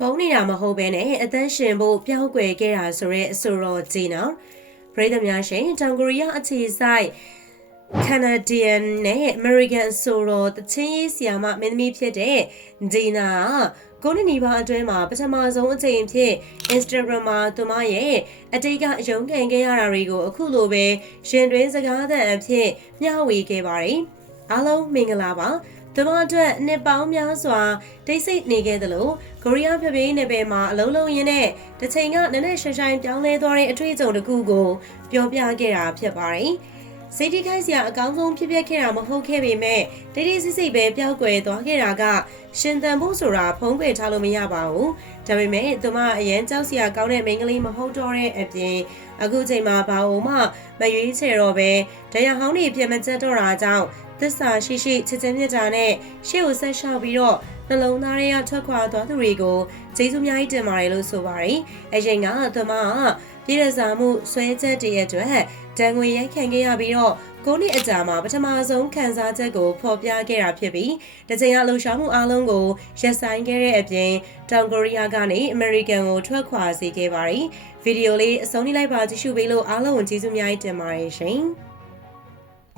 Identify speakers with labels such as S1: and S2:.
S1: ပုံနေတာမဟုတ်ဘဲနဲ့အသက်ရှင်ဖို့ပြောင်းကွယ်ခဲ့တာဆိုရဲအဆိုတော်ဂျီနော်ပရိသတ်များရှင်တောင်ကိုရီးယားအခြေစိုက် Canadian နဲ့ American ဆိုတော့တချင်းရေးဆီယာမမင်းသမီးဖြစ်တဲ့ဂျီနာကကိုနှစ်နီပါအတွင်းမှာပထမဆုံးအချိန်ဖြစ် Instagram မှာသူမရဲ့အတိတ်ကအယုံခံခဲ့ရတာတွေကိုအခုလိုပဲရှင်တွင်းစကားသံအဖြစ်မျှဝေခဲ့ပါတယ်အားလုံးမင်္ဂလာပါ သူမအတွက်နှစ်ပေါင်းများစွာတိတ်ဆိတ်နေခဲ့သလိုကိုရီးယားဖပြေးနယ်ပယ်မှာအလုံးလုံးရင်းနဲ့တစ်ချိန်ကနည်းနည်းရှိုင်ရှိုင်ပြောင်းလဲသွားတဲ့အတွေ့အကြုံတစ်ခုကိုပြောပြခဲ့တာဖြစ်ပါတယ်။စိတ်ထိခိုက်စရာအကောင်းဆုံးဖြစ်ပျက်ခဲ့တာမဟုတ်ခဲ့ပေမဲ့တိတ်တိတ်ဆိတ်ဆိတ်ပဲပျောက်ကွယ်သွားခဲ့တာကရှင်သန်ဖို့ဆိုတာဖုံးကွယ်ထားလို့မရပါဘူး။ဒါပေမဲ့သူမအရန်ကြောက်စရာကောင်းတဲ့မိန်းကလေးမဟုတ်တော့တဲ့အပြင်အခုချိန်မှာဘာလို့မှမရွေးချယ်တော့ပဲတရားဟောင်းတွေပြင်မကျက်တော့တာကြောင့် သစ္စာရှိရှိချစ်ချင်းမြတ်တာနဲ့ရှေ့ကိုဆက်လျှောက်ပြီးတော့နှလုံးသားထဲကထွက်ခွာသွားသူတွေကိုကျေးဇူးများကြီးတင်ပါတယ်လို့ဆိုပါတယ်။အရင်ကသူမကပြည်ရစာမှုဆွဲချက်တည်းရဲ့အတွက်တန်ငွေရိုက်ခံခဲ့ရပြီးတော့ကိုနှစ်အကြာမှာပထမဆုံးခံစားချက်ကိုဖော်ပြခဲ့တာဖြစ်ပြီးတချိန်ကလှူရှားမှုအားလုံးကိုရပ်ဆိုင်းခဲ့တဲ့အပြင်တောင်ကိုရီးယားကနေအမေရိကန်ကိုထွက်ခွာစေခဲ့ပါတယ်။ဗီဒီယိုလေးအဆုံးထိလိုက်ပါကြည့်ရှုပေးလို့အားလုံးကိုကျေးဇူးများကြီးတင်ပါတယ်ရှင်။